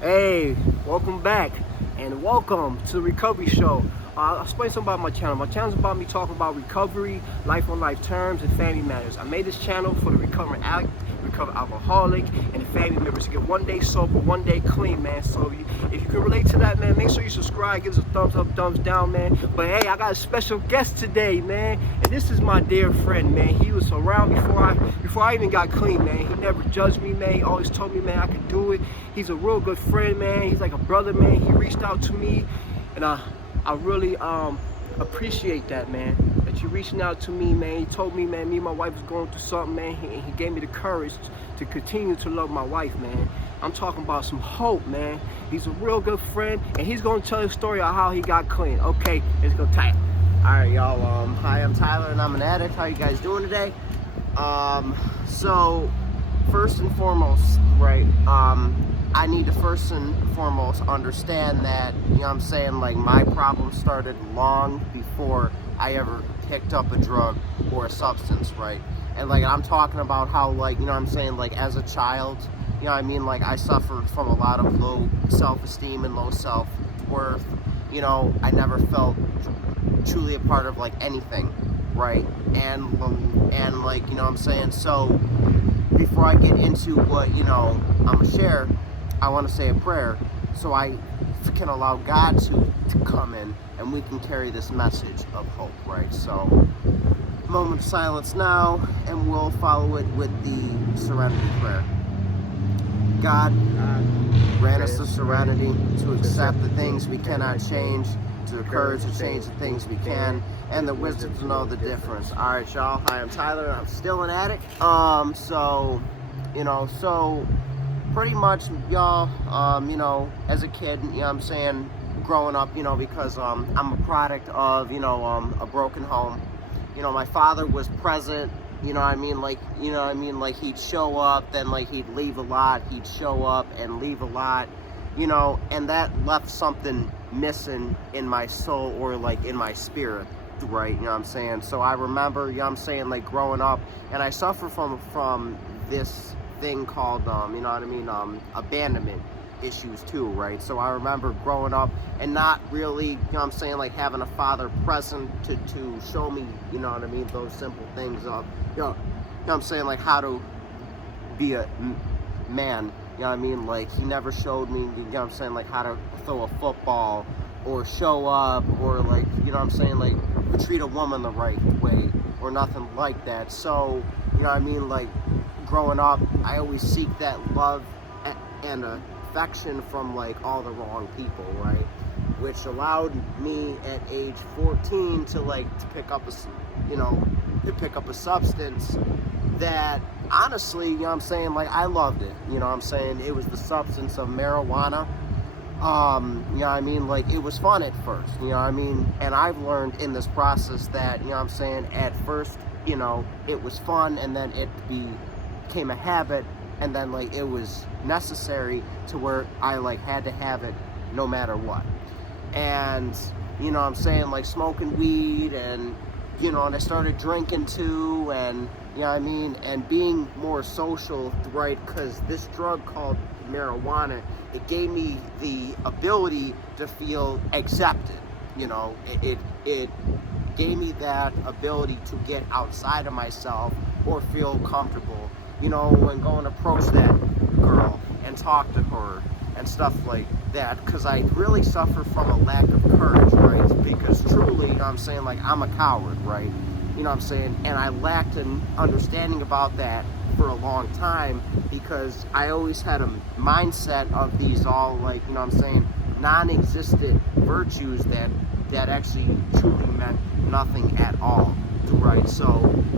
Hey, welcome back and welcome to the Recovery Show. I'll explain something about my channel. My channel is about me talking about recovery, life on life terms, and family matters. I made this channel for the recovering addict, recovering alcoholic, and the family members to get one day sober, one day clean, man. So if you can relate to that, man, make sure you subscribe, give us a thumbs up, thumbs down, man. But hey, I got a special guest today, man, and this is my dear friend, man. He was around before I even got clean, man. He never judged me, man. He always told me, man, I could do it. He's a real good friend, man. He's like a brother, man. He reached out to me, and I really appreciate that, man, that you reaching out to me, man. He told me, man, me and my wife was going through something, man. He gave me the courage to continue to love my wife, man. I'm talking about some hope, man. He's a real good friend, and he's going to tell the story of how he got clean. Okay, let's go, Tyler. All right, y'all. Hi, I'm Tyler, and I'm an addict. How you guys doing today? So first and foremost, right? I need to first and foremost understand that, you know what I'm saying, like my problem started long before I ever picked up a drug or a substance, right? And like I'm talking about how, like, you know what I'm saying, like as a child, you know what I mean, like I suffered from a lot of low self-esteem and low self-worth. You know, I never felt truly a part of like anything, right? And like, you know what I'm saying, so before I get into what, you know, I'm gonna share, I want to say a prayer so I can allow God to come in and we can carry this message of hope, right? So, moment of silence now, and we'll follow it with the serenity prayer. God, grant us the serenity to accept the things we cannot change, to the courage to change the things we can, and the wisdom to know the difference. All right, y'all. Hi, I'm Tyler. I'm still an addict. So pretty much, y'all, you know, as a kid, you know what I'm saying, growing up, you know, because I'm a product of, you know, a broken home. You know, my father was present, you know what I mean, like, you know what I mean, like he'd show up, then like he'd leave a lot, he'd show up and leave a lot, you know, and that left something missing in my soul or like in my spirit, right? You know what I'm saying? So I remember, you know what I'm saying, like growing up, and I suffer from this thing called, you know what I mean, abandonment issues too, right? So I remember growing up and not really, you know what I'm saying, like having a father present to show me, you know what I mean, those simple things of, you know what I'm saying, like how to be a man, you know what I mean, like he never showed me, you know what I'm saying, like how to throw a football or show up or like, you know what I'm saying, like treat a woman the right way or nothing like that. So, you know what I mean, like growing up, I always seek that love and affection from like all the wrong people, right? Which allowed me at age 14 to like to pick up a substance that honestly, you know what I'm saying, like I loved it. You know what I'm saying? It was the substance of marijuana. You know what I mean, like it was fun at first, you know what I mean, and I've learned in this process that, you know what I'm saying, at first, you know, it was fun, and then it became a habit, and then like it was necessary to where I like had to have it no matter what. And you know what I'm saying, like smoking weed, and you know, and I started drinking too, and you know what I mean, and being more social, right? Because this drug called marijuana, it gave me the ability to feel accepted. You know, it gave me that ability to get outside of myself or feel comfortable, you know, when going to approach that girl and talk to her and stuff like that, because I really suffer from a lack of courage, right? Because truly, you know what I'm saying, like I'm a coward, right? You know what I'm saying? And I lacked an understanding about that for a long time, because I always had a mindset of these all, like, you know what I'm saying, non-existent virtues that actually truly meant nothing at all, right? So,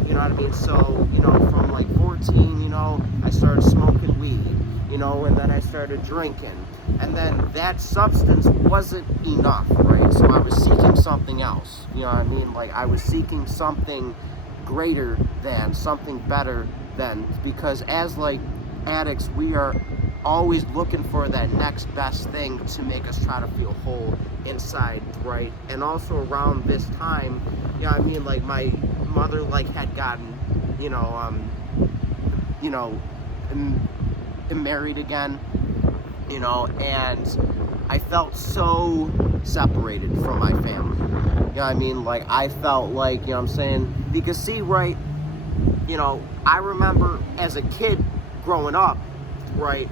you know what I mean? So, you know, from like 14, you know, I started smoking weed, you know, and then I started drinking, and then that substance wasn't enough, right? So I was seeking something else, you know what I mean? Like I was seeking something greater than, something better than, because as like addicts, we are always looking for that next best thing to make us try to feel whole inside, right? And also around this time, you know what I mean, like my mother like had gotten, you know, married again, you know, and I felt so separated from my family. You know what I mean? Like, I felt like, you know what I'm saying? Because see, right, you know, I remember as a kid growing up, right,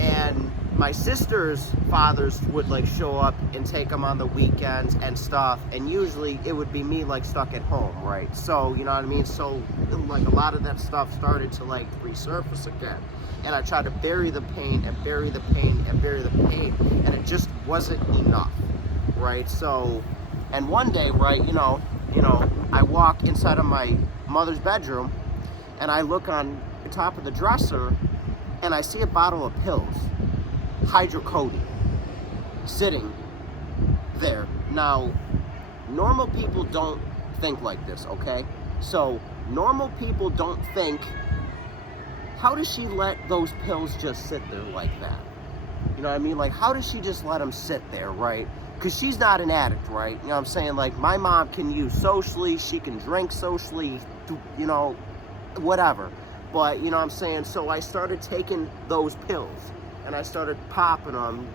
and my sister's fathers would like show up and take them on the weekends and stuff, and usually it would be me like stuck at home, right? So, you know what I mean? So, like, a lot of that stuff started to like resurface again. And I tried to bury the pain and bury the pain and bury the pain, and it just wasn't enough, right? So, and one day, right, you know, I walk inside of my mother's bedroom, and I look on the top of the dresser, and I see a bottle of pills, hydrocodone, sitting there. Now, normal people don't think like this, okay? So, normal people don't think, how does she let those pills just sit there like that? You know what I mean? Like, how does she just let them sit there, right? Because she's not an addict, right? You know what I'm saying? Like, my mom can use socially, she can drink socially, you know, whatever. But, you know what I'm saying? So I started taking those pills, and I started popping them.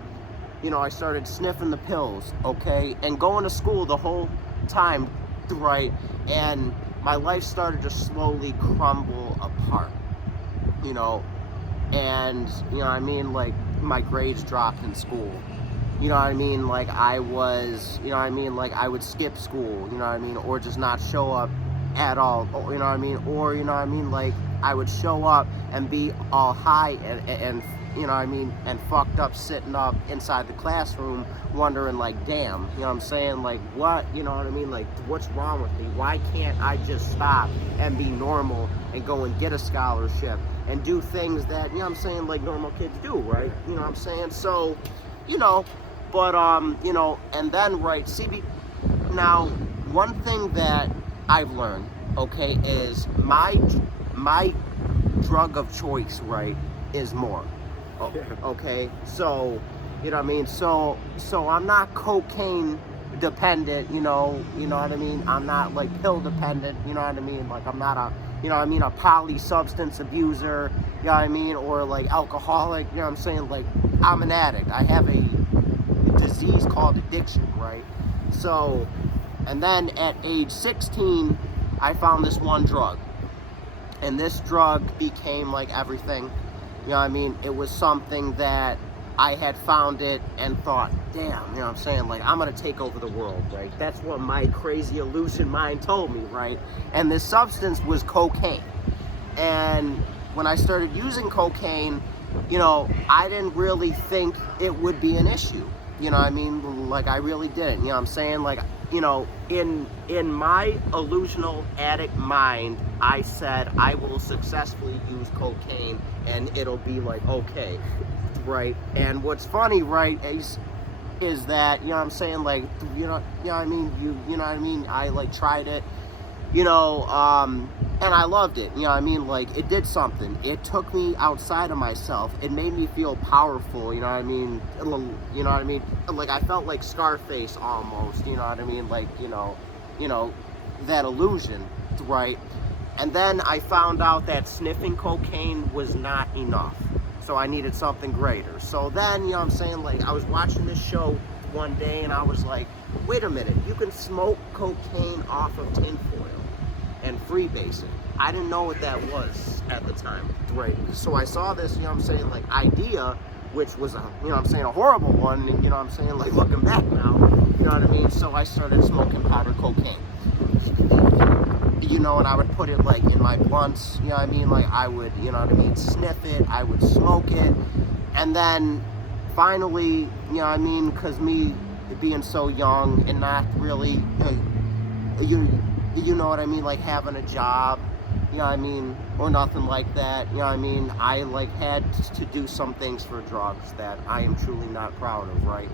You know, I started sniffing the pills, okay? And going to school the whole time, right? And my life started to slowly crumble apart. You know, and, you know what I mean, like, my grades dropped in school. You know what I mean? Like, I was, you know what I mean? Like, I would skip school, you know what I mean? Or just not show up at all, you know what I mean? Or, you know what I mean? Like, I would show up and be all high and you know what I mean? And fucked up sitting up inside the classroom wondering, like, damn, you know what I'm saying? Like, what, you know what I mean? Like, what's wrong with me? Why can't I just stop and be normal and go and get a scholarship and do things that, you know what I'm saying, like normal kids do, right? You know what I'm saying? So, you know, but, you know, and then, right, now, one thing that I've learned, okay, is my drug of choice, right, is more. Oh, okay, so, you know what I mean? So I'm not cocaine dependent, you know what I mean? I'm not like pill dependent, you know what I mean? Like, I'm not a, you know what I mean, a poly substance abuser, you know what I mean? Or like alcoholic, you know what I'm saying? Like, I'm an addict. I have a disease called addiction, right? So, and then at age 16, I found this one drug. And this drug became like everything. You know what I mean? It was something that I had found it and thought, damn, you know what I'm saying? Like, I'm going to take over the world, right? That's what my crazy illusion mind told me, right? And this substance was cocaine. And when I started using cocaine, you know, I didn't really think it would be an issue. You know what I mean? Like, I really didn't. You know what I'm saying? Like, you know, in my illusional addict mind, I said I will successfully use cocaine and it'll be like okay, right? And what's funny, right, is that, you know what I'm saying, like, you know what I mean, you know what I mean, I like tried it, you know, and I loved it, you know what I mean, like, it did something. It took me outside of myself. It made me feel powerful, you know what I mean, you know what I mean, like, I felt like Scarface almost, you know what I mean, like, you know, that illusion, right? And then I found out that sniffing cocaine was not enough. So I needed something greater. So then, you know what I'm saying, like, I was watching this show one day and I was like, wait a minute, you can smoke cocaine off of tinfoil and freebase it. I didn't know what that was at the time, right? So I saw this, you know what I'm saying, like, idea, which was, you know what I'm saying, a horrible one, and, you know what I'm saying, like, looking back now, you know what I mean? So I started smoking powdered cocaine. You know, and I would put it like in my blunts, you know what I mean? Like, I would, you know what I mean, sniff it, I would smoke it, and then finally, you know what I mean, because me being so young and not really, you know what I mean, like having a job, you know what I mean, or nothing like that, you know what I mean, I like had to do some things for drugs that I am truly not proud of, right?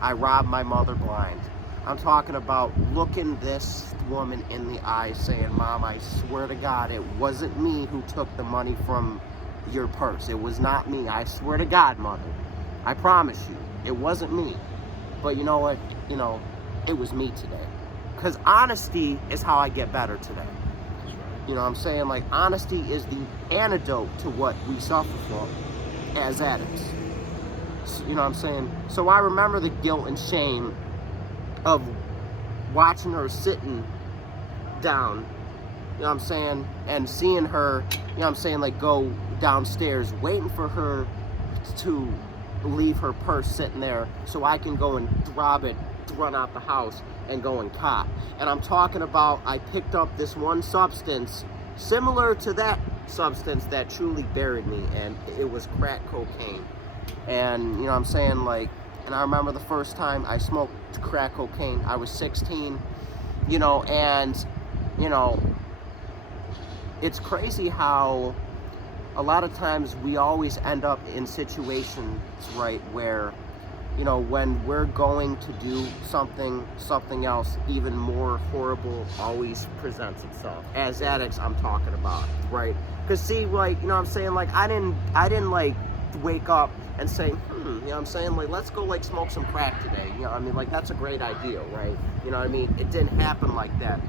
I robbed my mother blind. I'm talking about looking this woman in the eye saying, Mom, I swear to God, it wasn't me who took the money from your purse. It was not me. I swear to God, Mother. I promise you, it wasn't me. But you know what? You know, it was me today. Because honesty is how I get better today. You know what I'm saying? Like, honesty is the antidote to what we suffer from as addicts. You know what I'm saying? So I remember the guilt and shame of watching her sitting down, you know what I'm saying, and seeing her, you know what I'm saying, like go downstairs, waiting for her to leave her purse sitting there so I can go and rob it, run out the house and go and cop. And I'm talking about, I picked up this one substance similar to that substance that truly buried me, and it was crack cocaine. And you know what I'm saying, like, and I remember the first time I smoked crack cocaine, I was 16, you know, and you know, it's crazy how a lot of times we always end up in situations, right, where, you know, when we're going to do something else even more horrible always presents itself. As addicts, I'm talking about, right? Because see, like, you know what I'm saying, like, I didn't like wake up and say, you know what I'm saying, like, let's go like smoke some crack today, you know what I mean, like, that's a great idea, right? You know what I mean? It didn't happen like that,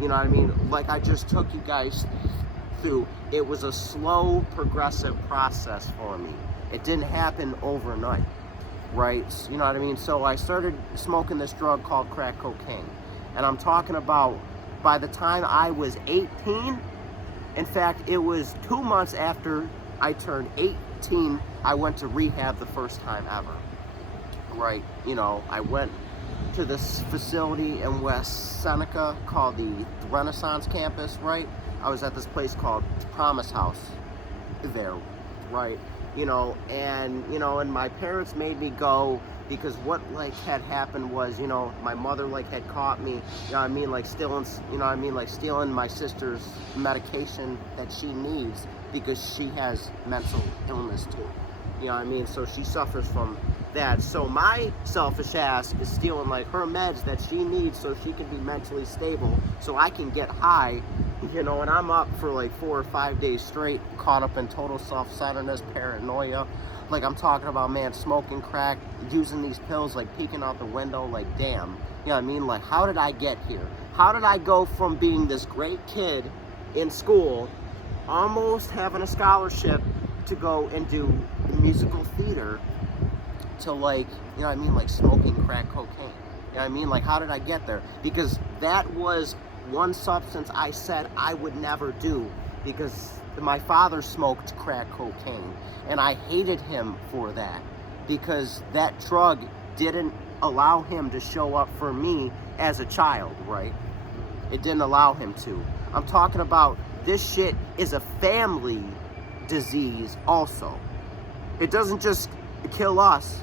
you know what I mean? Like, I just took you guys through, it was a slow, progressive process for me. It didn't happen overnight, right? You know what I mean? So I started smoking this drug called crack cocaine, and I'm talking about by the time I was 18, in fact, it was 2 months after I turned 18, I went to rehab the first time ever, right? You know, I went to this facility in West Seneca called the Renaissance Campus, right? I was at this place called Promise House there, right? You know, and my parents made me go because what like had happened was, you know, my mother like had caught me, you know what I mean, like stealing, you know what I mean, like stealing my sister's medication that she needs because she has mental illness too. You know what I mean? So she suffers from that. So my selfish ass is stealing like her meds that she needs so she can be mentally stable, so I can get high, you know, and I'm up for like 4 or 5 days straight, caught up in total self-centeredness, paranoia. Like, I'm talking about, man, smoking crack, using these pills, like peeking out the window, like, damn. You know what I mean? Like, how did I get here? How did I go from being this great kid in school, almost having a scholarship to go and do musical theater, to, like, you know what I mean, like smoking crack cocaine? You know what I mean? Like, how did I get there? Because that was one substance I said I would never do, because my father smoked crack cocaine, and I hated him for that, because that drug didn't allow him to show up for me as a child, right? It didn't allow him to. I'm talking about, this shit is a family disease also. It doesn't just kill us,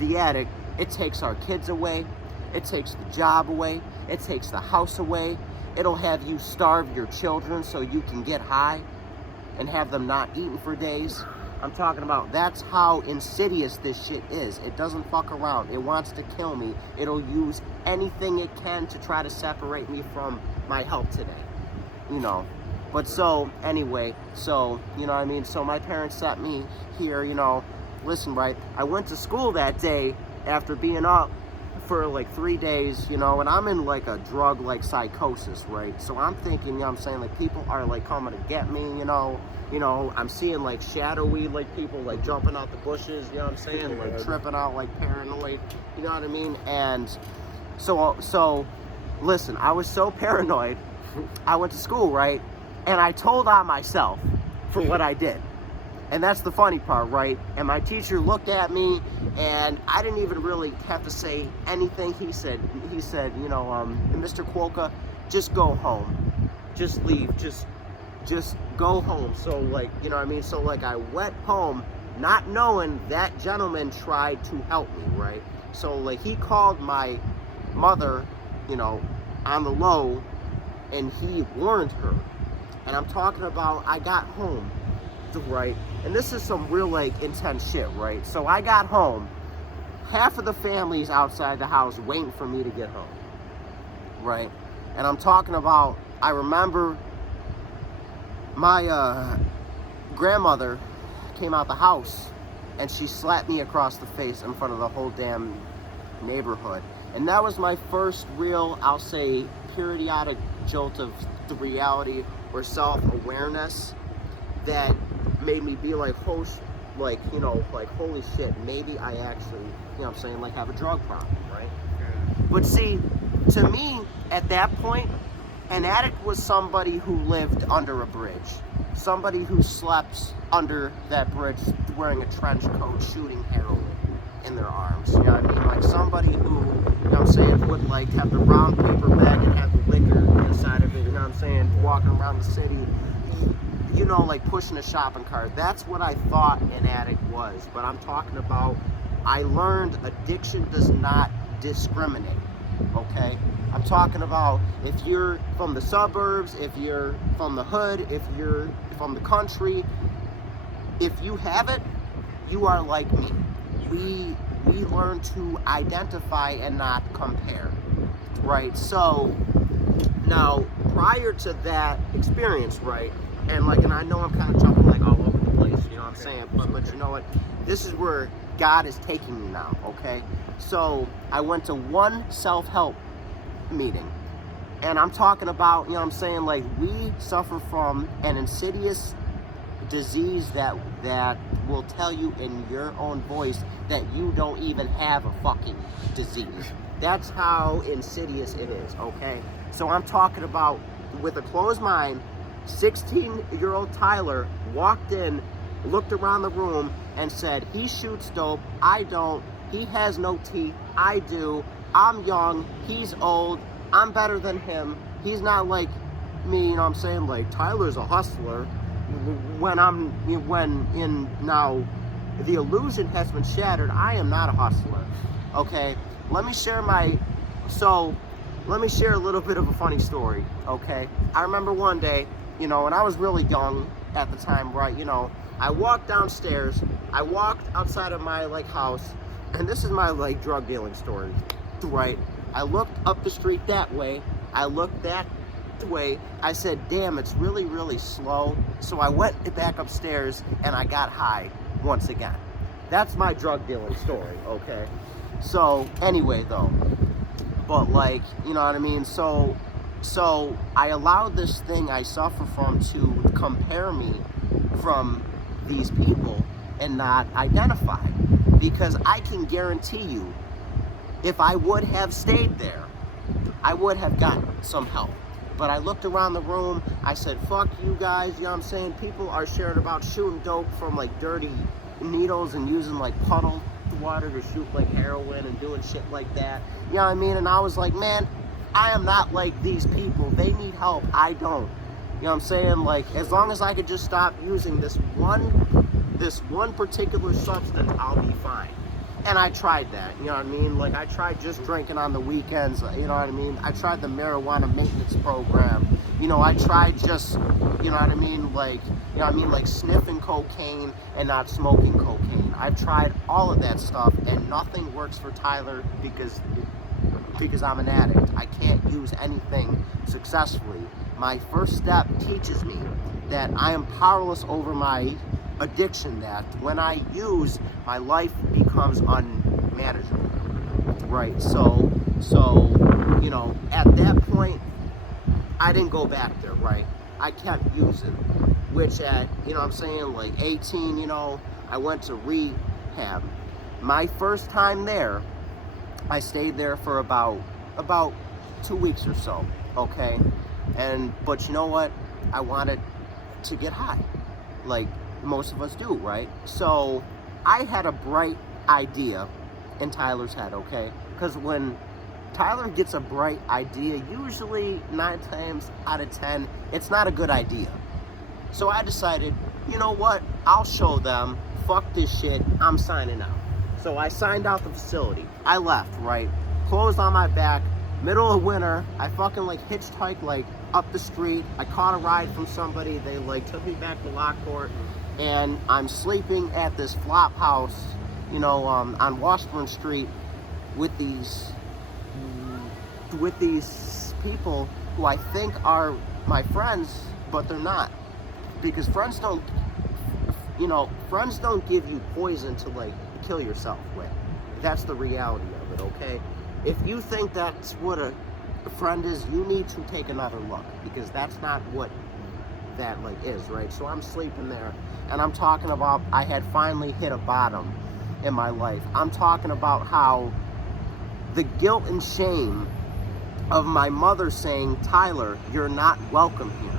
the addict, it takes our kids away, it takes the job away, it takes the house away, it'll have you starve your children so you can get high and have them not eating for days. I'm talking about, that's how insidious this shit is. It doesn't fuck around. It wants to kill me. It'll use anything it can to try to separate me from my health today, you know. But so, anyway, so, you know what I mean? So my parents sent me here, you know, listen, right? I went to school that day after being up for like 3 days, you know, and I'm in like a drug like psychosis, right? So I'm thinking, you know what I'm saying, like people are like coming to get me, you know, I'm seeing like shadowy like people like jumping out the bushes, you know what I'm saying, like tripping out like paranoid, you know what I mean? And so listen, I was so paranoid, I went to school, right? And I told on myself for what I did. And that's the funny part, right? And my teacher looked at me, and I didn't even really have to say anything. He said, you know, Mr. Quokka, just go home. Just leave. Just go home. So, like, you know what I mean? So, like, I went home not knowing that gentleman tried to help me, right? So, like, he called my mother, you know, on the low, and he warned her. And I'm talking about, I got home, right? And this is some real, like, intense shit, right? So I got home, half of the family's outside the house waiting for me to get home, right? And I'm talking about, I remember my grandmother came out the house, and she slapped me across the face in front of the whole damn neighborhood. And that was my first real, I'll say, periodic jolt of the reality or self-awareness that made me be like, like, you know, like, holy shit, maybe I actually, you know what I'm saying, like, have a drug problem, right? But see, to me, at that point, an addict was somebody who lived under a bridge. Somebody who slept under that bridge wearing a trench coat, shooting heroin in their arms. You know what I mean? Like somebody who, you know what I'm saying, would like have the brown paper bag and have the liquor inside of it, you know what I'm saying, walking around the city, you know, like pushing a shopping cart. That's what I thought an addict was. But I'm talking about, I learned addiction does not discriminate, okay? I'm talking about if you're from the suburbs, if you're from the hood, if you're from the country, if you have it, you are like me. We learn to identify and not compare, right? So now, prior to that experience, right, and I know I'm kind of jumping like all over the place, you know what I'm saying, but you know what, this is where God is taking me now, okay? So I went to one self-help meeting, and I'm talking about, you know what I'm saying, like, we suffer from an insidious disease that will tell you in your own voice that you don't even have a fucking disease. That's how insidious it is, okay? So I'm talking about, with a closed mind, 16-year-old Tyler walked in, looked around the room, and said, he shoots dope, I don't, he has no teeth, I do, I'm young, he's old, I'm better than him, he's not like me, you know what I'm saying, like, Tyler's a hustler, when now the illusion has been shattered, I am not a hustler, okay? Let me share a little bit of a funny story, okay? I remember one day, you know, and I was really young at the time, right, you know, I walked downstairs, I walked outside of my, like, house, and this is my, like, drug dealing story, right? I looked up the street that way, I looked that way, I said, damn, it's really, really slow, so I went back upstairs, and I got high once again. That's my drug dealing story, okay? So, anyway, though, but, like, you know what I mean, so I allowed this thing I suffer from to compare me from these people and not identify, because I can guarantee you, if I would have stayed there, I would have gotten some help. But I looked around the room, I said, fuck you guys, you know what I'm saying? People are sharing about shooting dope from, like, dirty needles and using, like, puddle water to shoot, like, heroin and doing shit like that. You know what I mean? And I was like, man, I am not like these people. They need help. I don't. You know what I'm saying? Like, as long as I could just stop using this one particular substance, I'll be fine. And I tried that, you know what I mean? Like, I tried just drinking on the weekends, you know what I mean? I tried the marijuana maintenance program. You know, I tried just, you know what I mean? Like, you know what I mean? Like, sniffing cocaine and not smoking cocaine. I've tried all of that stuff, and nothing works for Tyler because I'm an addict. I can't use anything successfully. My first step teaches me that I am powerless over my addiction, that when I use, my life becomes unmanageable, right? So, you know, at that point, I didn't go back there, right? I kept using, which at, you know what I'm saying, like 18, you know, I went to rehab. My first time there, I stayed there for about 2 weeks or so, okay? But you know what? I wanted to get high, like most of us do, right? So I had a bright idea in Tyler's head, okay? Because when Tyler gets a bright idea, usually 9 times out of 10, it's not a good idea. So I decided, you know what? I'll show them. Fuck this shit. I'm signing out. So I signed out the facility. I left, right? Clothes on my back. Middle of winter. I fucking like hitchhiked like up the street. I caught a ride from somebody. They like took me back to Lockport. And I'm sleeping at this flop house, you know, on Washburn Street with these people who I think are my friends, but they're not. Because friends don't give you poison to like kill yourself with. That's the reality of it, okay? If you think that's what a friend is, you need to take another look, because that's not what that like is, right? So I'm sleeping there, And I'm talking about I had finally hit a bottom in my life. I'm talking about how the guilt and shame of my mother saying, Tyler, you're not welcome here.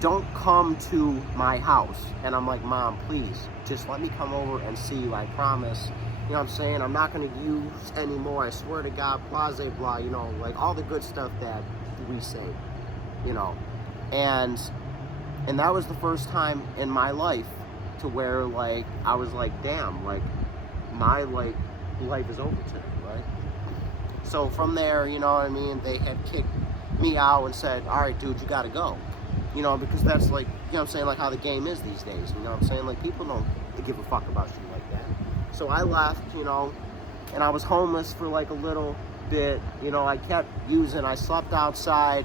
Don't come to my house. And I'm like, Mom, please, just let me come over and see you, I promise. You know what I'm saying? I'm not going to use anymore. I swear to God, blah, blah, blah, you know, like all the good stuff that we say, you know. And that was the first time in my life to where, like, I was like, damn, like, my, like, life is over today, right? So from there, you know what I mean, they had kicked me out and said, all right, dude, you got to go. You know, because that's like, you know what I'm saying, like how the game is these days. You know what I'm saying? Like, people don't give a fuck about shit like that. So I left, you know, and I was homeless for like a little bit. You know, I kept using, I slept outside.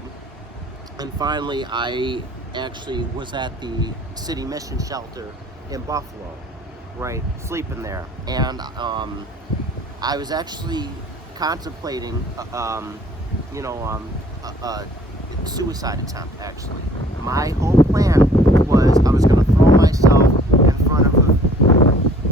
And finally, I actually was at the City Mission Shelter in Buffalo, right, sleeping there. And I was actually contemplating, you know, a suicide attempt, actually. My whole plan was I was going to throw myself in front of a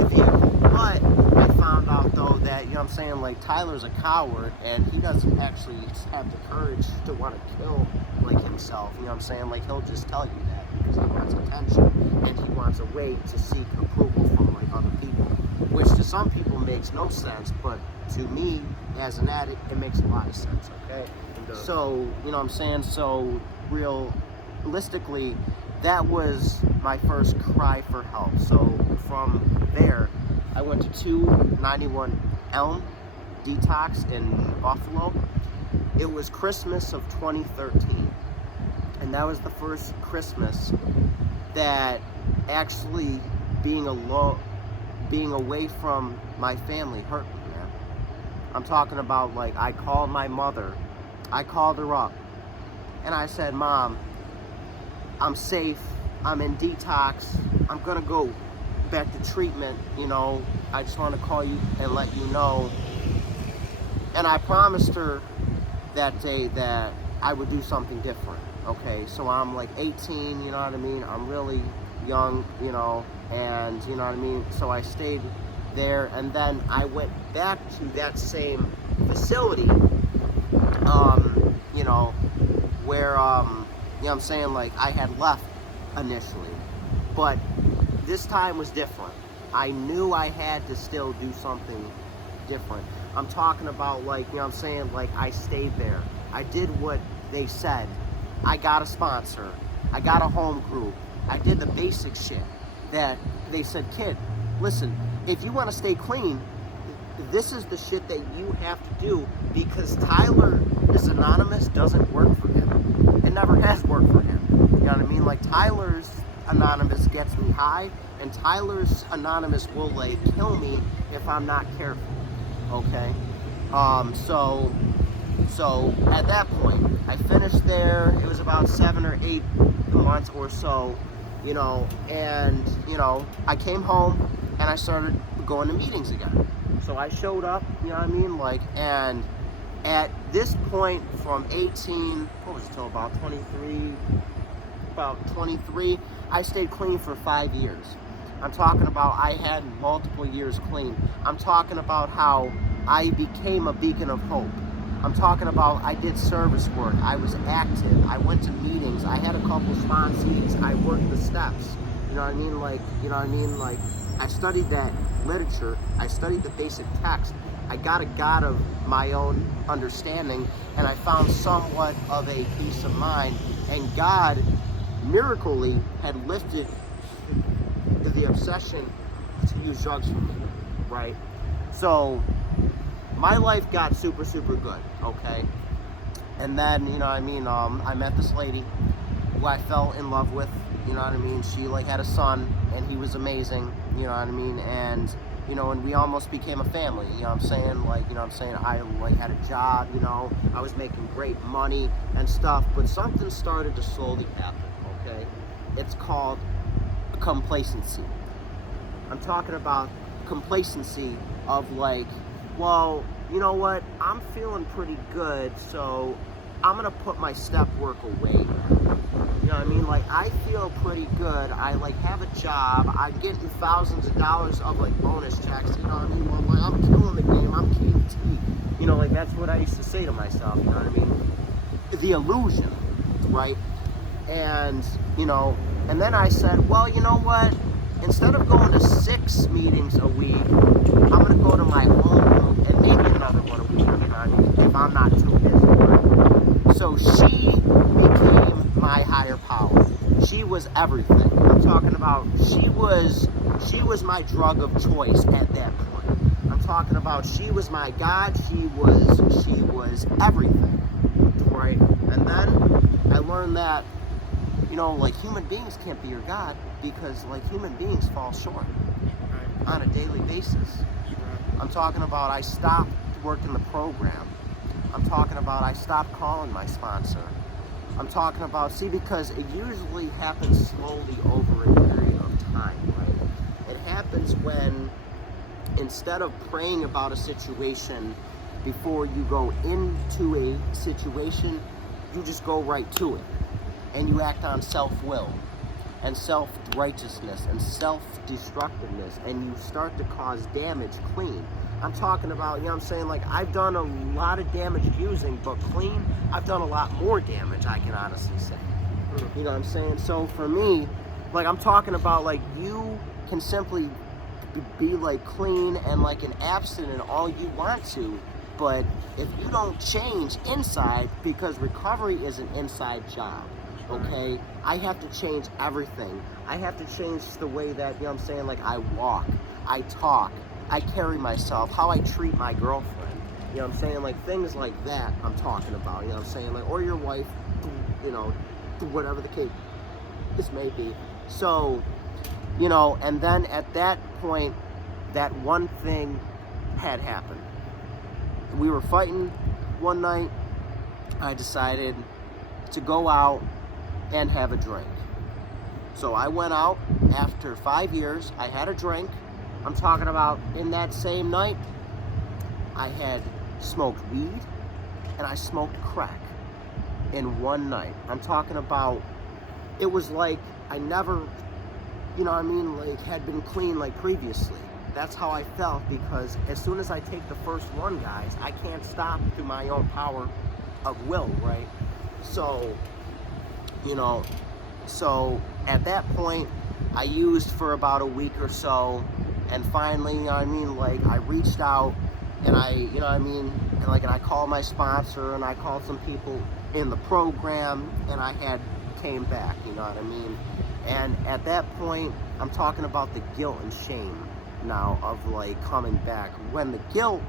vehicle. But I found out, though, that, you know what I'm saying, like, Tyler's a coward, and he doesn't actually have the courage to want to kill, like, himself. You know what I'm saying? Like, he'll just tell you that because he wants attention, and he wants a way to seek approval from, like, other people, which to some people makes no sense, but to me, as an addict, it makes a lot of sense, okay? So, you know what I'm saying? So, realistically, that was my first cry for help. So, from there, I went to 291 Elm Detox in Buffalo. It was Christmas of 2013. And that was the first Christmas that actually being away from my family hurt me, man. I'm talking about, like, I called my mother. I called her up and I said, Mom, I'm safe, I'm in detox, I'm gonna go back to treatment, you know, I just want to call you and let you know. And I promised her that day that I would do something different, okay? So I'm like 18, you know what I mean, I'm really young, you know, and you know what I mean, so I stayed there, and then I went back to that same facility, you know, where, you know what I'm saying, like, I had left initially, but this time was different. I knew I had to still do something different. I'm talking about, like, you know what I'm saying, like, I stayed there. I did what they said. I got a sponsor. I got a home group. I did the basic shit that they said, kid, listen, if you want to stay clean, this is the shit that you have to do, because Tyler is Anonymous doesn't work for him. It never has worked for him. You know what I mean? Like, Tyler's Anonymous gets me high, and Tyler's Anonymous will, like, kill me if I'm not careful. Okay? So at that point, I finished there. It was about 7 or 8 months or so, you know, and, you know, I came home and I started going to meetings again. So I showed up, you know what I mean, like, and at this point from 18, what was it, till about 23, I stayed clean for 5 years. I'm talking about I had multiple years clean. I'm talking about how I became a beacon of hope. I'm talking about I did service work. I was active. I went to meetings. I had a couple sponsees. I worked the steps. You know what I mean? Like, you know what I mean? Like, I studied that literature. I studied the basic text. I got a God of my own understanding, and I found somewhat of a peace of mind. And God, miraculously, had lifted the obsession to use drugs from me, right? So my life got super, super good, okay? And then, you know what I mean, I met this lady who I fell in love with, you know what I mean? She, like, had a son, and he was amazing, you know what I mean? And, you know, and we almost became a family, you know what I'm saying? Like, you know what I'm saying? I, like, had a job, you know, I was making great money and stuff, but something started to slowly happen, okay? It's called complacency. I'm talking about complacency of, like, well, you know what, I'm feeling pretty good, so I'm gonna put my step work away. You know what I mean? Like, I feel pretty good. I like have a job. I'm getting thousands of dollars of like bonus checks. You know what I mean? Well, like, I'm killing the game. I'm KT. You know, like that's what I used to say to myself. You know what I mean? The illusion, right? And you know, and then I said, well, you know what? Instead of going to 6 meetings a week, I'm gonna go to my home and maybe another one a week. You know what I mean? If I'm not too busy. Right? So she became my higher power. She was everything. I'm talking about she was my drug of choice at that point. I'm talking about she was my God. She was everything, right? And then I learned that, you know, like human beings can't be your God because like human beings fall short on a daily basis. I'm talking about I stopped working the program. I'm talking about I stopped calling my sponsor. I'm talking about, see, because it usually happens slowly over a period of time, right? It happens when instead of praying about a situation before you go into a situation, you just go right to it. And you act on self-will and self-righteousness and self-destructiveness, and you start to cause damage clean. I'm talking about, you know what I'm saying, like I've done a lot of damage using, but clean, I've done a lot more damage, I can honestly say. You know what I'm saying? So for me, like I'm talking about like you can simply be like clean and like an abstinent all you want to, but if you don't change inside, because recovery is an inside job. Okay, I have to change everything. I have to change the way that, you know what I'm saying, like I walk, I talk, I carry myself, how I treat my girlfriend. You know what I'm saying? Like things like that I'm talking about, you know what I'm saying? Like, or your wife, you know, whatever the case may be. So, you know, and then at that point, that one thing had happened. We were fighting one night. I decided to go out and have a drink. So I went out after 5 years. I had a drink. I'm talking about in that same night, I had smoked weed and I smoked crack in one night. I'm talking about, it was like I never, you know what I mean, like had been clean like previously. That's how I felt, because as soon as I take the first one, guys, I can't stop through my own power of will, right? So, you know, so at that point, I used for about a week or so, and finally, you know what I mean, like I reached out and I, you know what I mean, and like, and I called my sponsor and I called some people in the program, and I had came back, you know what I mean? And at that point, I'm talking about the guilt and shame now of like coming back, when the guilt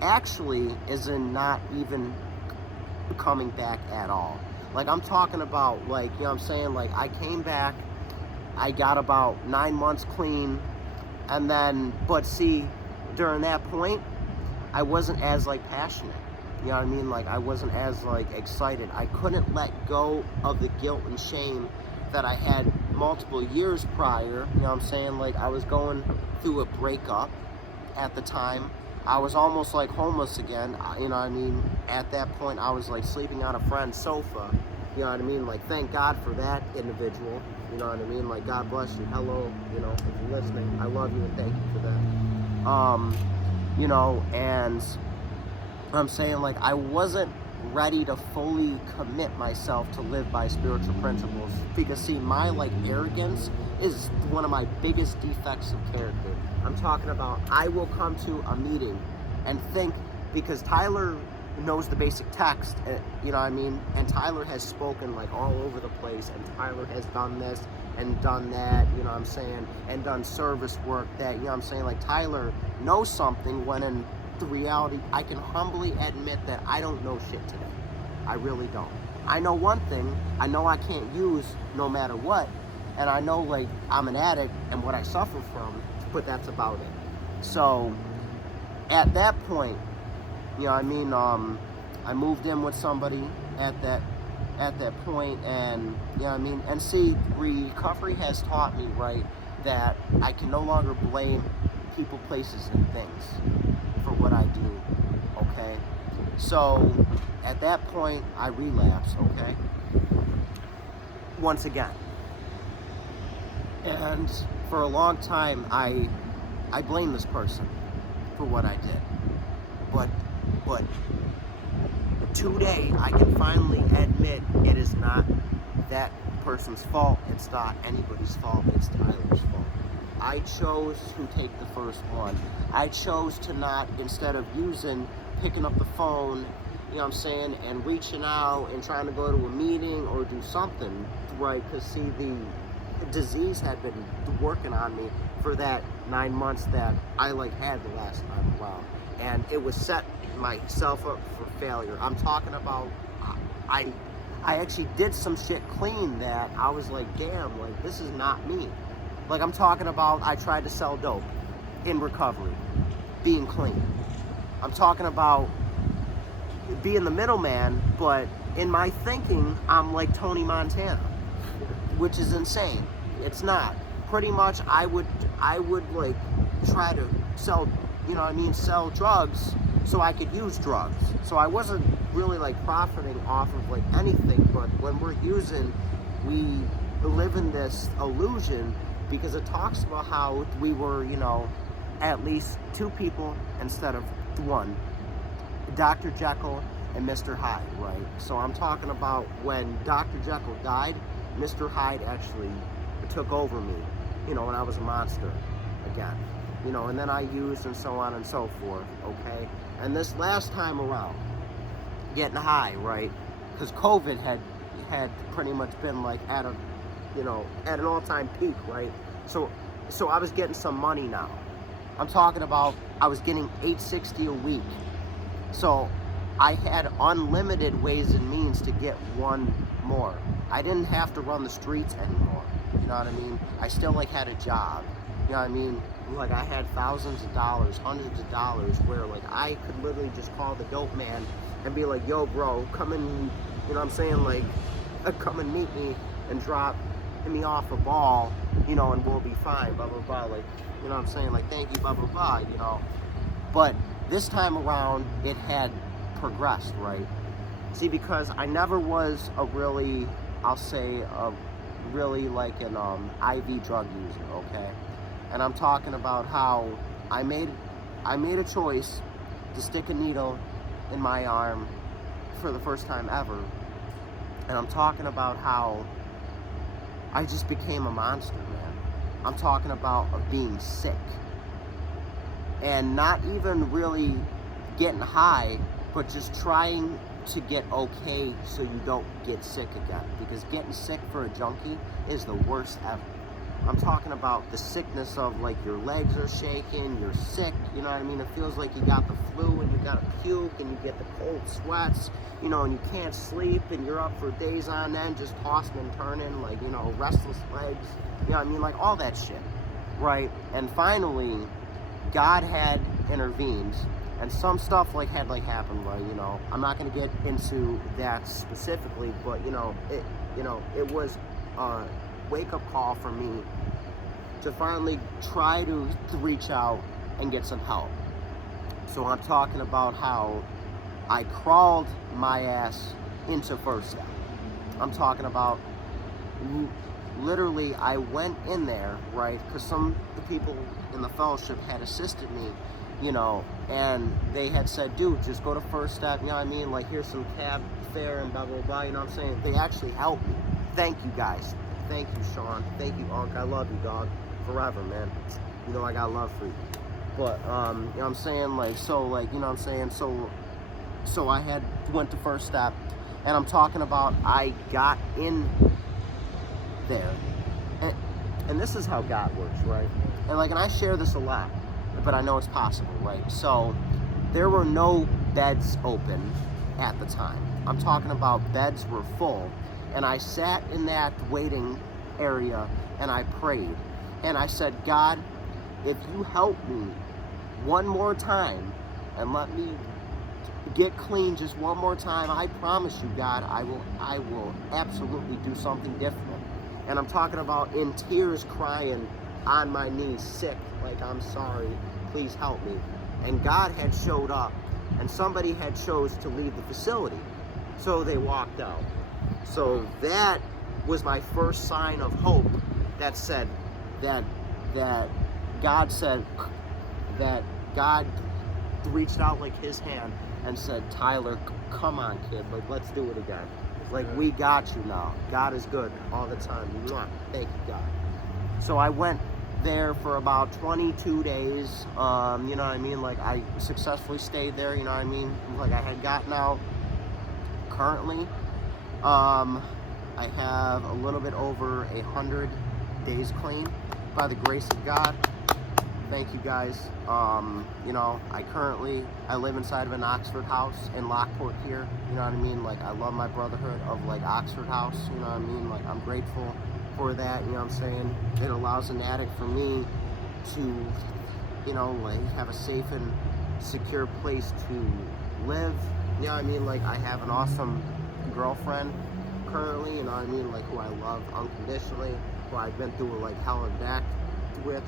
actually is in not even coming back at all. Like I'm talking about, like, you know what I'm saying, like I came back, I got about 9 months clean, and then, but see, during that point, I wasn't as like passionate, you know what I mean, like I wasn't as like excited. I couldn't let go of the guilt and shame that I had multiple years prior, you know what I'm saying, like I was going through a breakup at the time. I was almost like homeless again, you know what I mean? At that point, I was like sleeping on a friend's sofa, you know what I mean? Like, thank God for that individual, you know what I mean? Like, God bless you, hello, you know, if you're listening, I love you and thank you for that. You know, and I'm saying, like, I wasn't ready to fully commit myself to live by spiritual principles, because see, my like arrogance is one of my biggest defects of character. I'm talking about, I will come to a meeting and think, because Tyler knows the basic text, you know what I mean, and Tyler has spoken like all over the place, and Tyler has done this and done that, you know what I'm saying, and done service work that, you know what I'm saying, like Tyler knows something, when in the reality, I can humbly admit that I don't know shit today. I really don't. I know one thing, I know I can't use no matter what, and I know like I'm an addict and what I suffer from, but that's about it. So at that point, you know what I mean, I moved in with somebody at that point, and you know what I mean, and see, recovery has taught me, right, that I can no longer blame people, places, and things for what I do, okay? So at that point, I relapsed, okay? once again. And for a long time, I blamed this person for what I did. But today, I can finally admit it is not that person's fault. It's not anybody's fault. It's Tyler's fault. I chose to take the first one. I chose to not, instead of picking up the phone, you know what I'm saying, and reaching out and trying to go to a meeting or do something, right? Because see, the disease had been working on me for that 9 months that I had the last time around, and it was set myself up for failure. I'm talking about I actually did some shit clean that I was like, damn, this is not me. I'm talking about I tried to sell dope in recovery, being clean. I'm talking about being the middleman, but in my thinking, I'm like Tony Montana, which is insane. It's not. Pretty much, I would try to sell, sell drugs so I could use drugs. So I wasn't really profiting off of anything, but when we're using, we live in this illusion because it talks about how we were, at least 2 people instead of 1. Dr. Jekyll and Mr. Hyde, right? So I'm talking about when Dr. Jekyll died, Mr. Hyde actually took over me, when I was a monster again, and then I used and so on and so forth, okay? And this last time around, getting high, right? Because COVID had pretty much been at a, at an all-time peak, right? So I was getting some money now. I'm talking about I was getting $860 a week. So I had unlimited ways and means to get one more. I didn't have to run the streets anymore. You know what I mean? I still had a job. You know what I mean? I had thousands of dollars, hundreds of dollars where I could literally just call the dope man and be like, yo bro, come and, you know what I'm saying, come and meet me and drop me off a ball, and we'll be fine, blah blah blah, you know what I'm saying, thank you, blah blah blah, But this time around, it had progressed, right? See, because I never was a really, I'll say, a really an IV drug user, okay? And I'm talking about how I made a choice to stick a needle in my arm for the first time ever. And I'm talking about how I just became a monster, man. I'm talking about being sick. And not even really getting high, but just trying to get okay so you don't get sick again. Because getting sick for a junkie is the worst ever. I'm talking about the sickness of your legs are shaking, you're sick, you know what I mean? It feels like you got the flu and you gotta puke and you get the cold sweats, and you can't sleep and you're up for days on end just tossing and turning, restless legs, you know what I mean? All that shit, right? And finally, God had intervened and some stuff had happened, right? I'm not gonna get into that specifically, but it was wake-up call for me to finally try to reach out and get some help. So I'm talking about how I crawled my ass into First Step. I'm talking about literally I went in there, right, because some of the people in the fellowship had assisted me, and they had said, dude, just go to First Step, you know what I mean, here's some cab fare and blah blah blah, you know what I'm saying? They actually helped me. Thank you guys. Thank you, Sean. Thank you, Unc. I love you, dog. Forever, man. I got love for you. But, you know what I'm saying? So, you know what I'm saying? So I went to First Step, and I'm talking about I got in there. And this is how God works, right? And, and I share this a lot, but I know it's possible, right? So, there were no beds open at the time. I'm talking about beds were full. And I sat in that waiting area and I prayed. And I said, God, if you help me one more time and let me get clean just one more time, I promise you, God, I will absolutely do something different. And I'm talking about in tears, crying on my knees, sick, I'm sorry, please help me. And God had showed up and somebody had chose to leave the facility. So they walked out. So that was my first sign of hope that said that God said that God reached out like his hand and said, Tyler, come on, kid, like let's do it again. Like we got you now. God is good all the time. Mwah. Thank you, God. So I went there for about 22 days. You know what I mean? Like I successfully stayed there. You know what I mean? Like I had gotten out. Currently, I have a little bit over 100 days clean by the grace of God. Thank you guys. You know, I live inside of an Oxford house in Lockport here. You know what I mean? Like I love my brotherhood of like Oxford House. You know what I mean? Like I'm grateful for that. You know what I'm saying? It allows an addict for me to, you know, like have a safe and secure place to live. You know what I mean? Like I have an awesome girlfriend currently. You know what I mean? Like who I love unconditionally, who I've been through like hell and back with,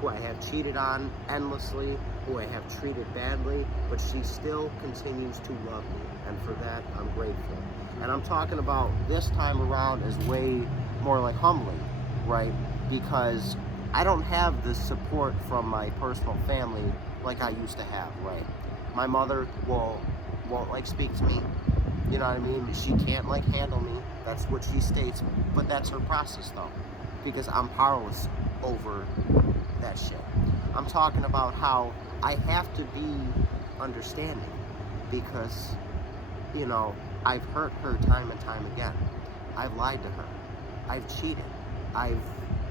who I have cheated on endlessly, who I have treated badly, but she still continues to love me, and for that I'm grateful. And I'm talking about this time around as way more like humbling, right? Because I don't have the support from my personal family like I used to have, right? My mother won't like speak to me, you know what I mean? She can't like handle me, that's what she states, but that's her process though, because I'm powerless over that shit. I'm talking about how I have to be understanding because, you know, I've hurt her time and time again. I've lied to her. I've cheated. I've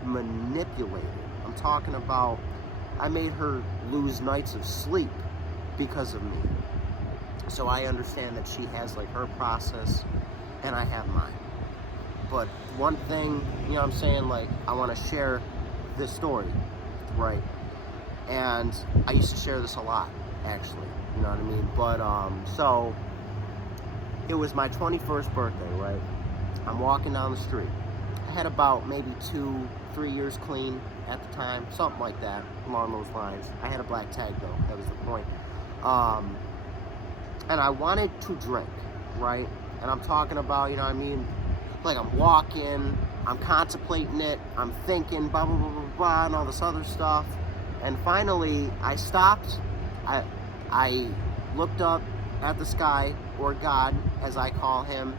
manipulated. I'm talking about I made her lose nights of sleep because of me. So I understand that she has like her process and I have mine. But one thing, you know what I'm saying, like I want to share this story, right? And I used to share this a lot, actually, you know what I mean? But so it was my 21st birthday, right? I'm walking down the street. I had about maybe 2-3 years clean at the time, something like that, along those lines. I had a black tag though, that was the point. And I wanted to drink, right? And I'm talking about, you know what I mean, like I'm walking, I'm contemplating it, I'm thinking, blah, blah, blah, blah, blah, and all this other stuff. And finally, I stopped, I looked up at the sky, or God, as I call him,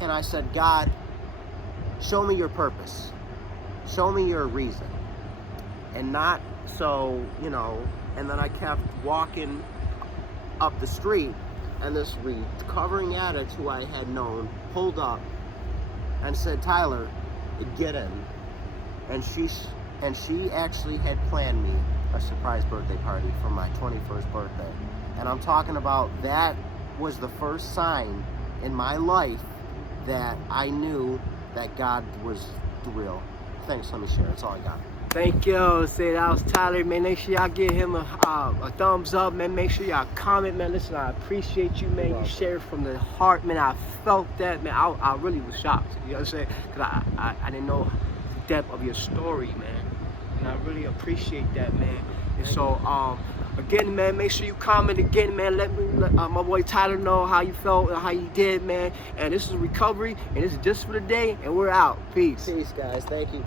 and I said, God, show me your purpose. Show me your reason. And not so, you know, and then I kept walking up the street, and this recovering addict who I had known pulled up and said, Tyler, get in. And she actually had planned me a surprise birthday party for my 21st birthday. And I'm talking about that was the first sign in my life that I knew that God was the real. Thanks, let me share. That's all I got. Thank you. Say that was Tyler, man. Make sure y'all give him a thumbs up, man. Make sure y'all comment, man. Listen, I appreciate you, man. You shared from the heart, man. I felt that, man. I really was shocked. You know what I'm saying? Because I didn't know the depth of your story, man. And I really appreciate that, man. And so, again, man, make sure you comment again, man. Let my boy Tyler know how you felt and how you did, man. And this is recovery, and this is just for the day, and we're out. Peace. Peace, guys. Thank you.